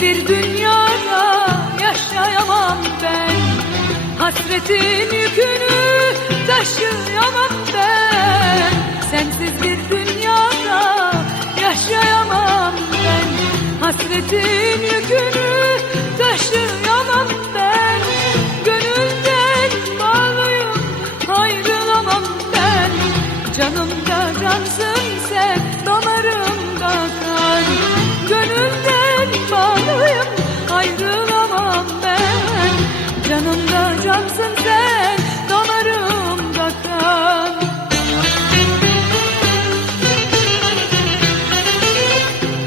bir dünyada yaşayamam ben. Hasretin yükünü taşıyamam ben. Sensiz bir dünyada yaşayamam ben. Hasretin yükünü taşıyamam Canımda cansın sen damarımda kan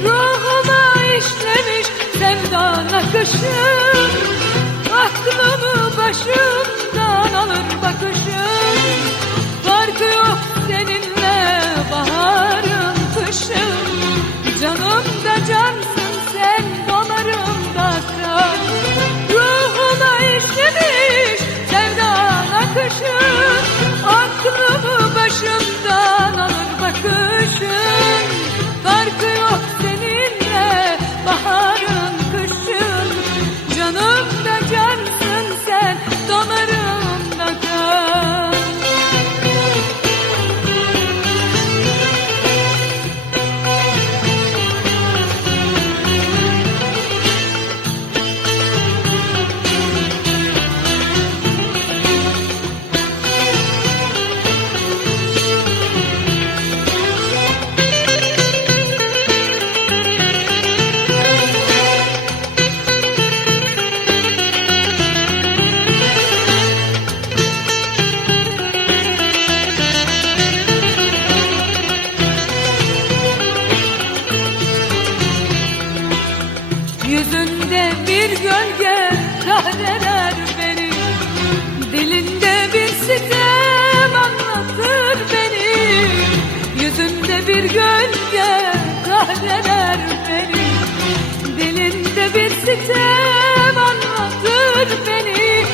Ruhuma işlemiş sevdan akışın Aklımı başımdan bir gölge kahreler beni. Dilinde bir sitem anlatır beni. Yüzünde bir gölge kahreler beni. Dilinde bir sitem anlatır beni.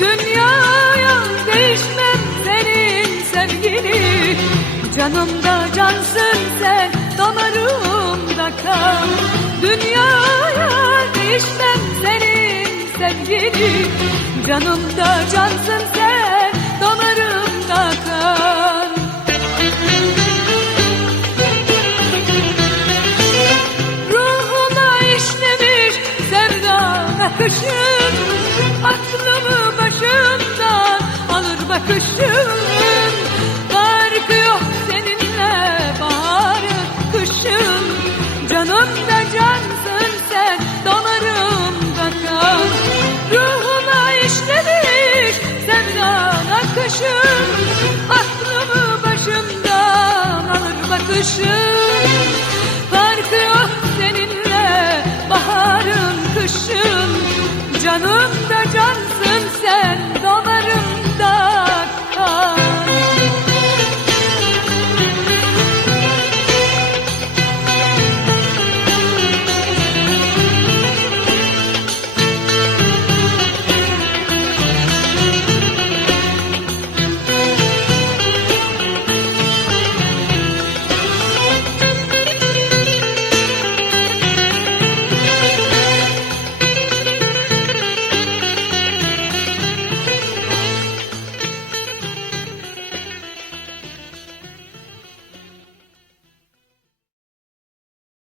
Dünyaya değişmem senin sevgini. Canımda cansın sen damarımda kan Dünyaya değişmem senin sevgini Canımda cansın sen damarımda kan. Ruhuma işlemiş sevdan akışın Aklımı başımdan alır bakışın Farkı yok seninle baharın kışın Canımda cansın bakışın Aklımı başımdan alır bakışın Farkı yok oh seninle baharın kışın. Canım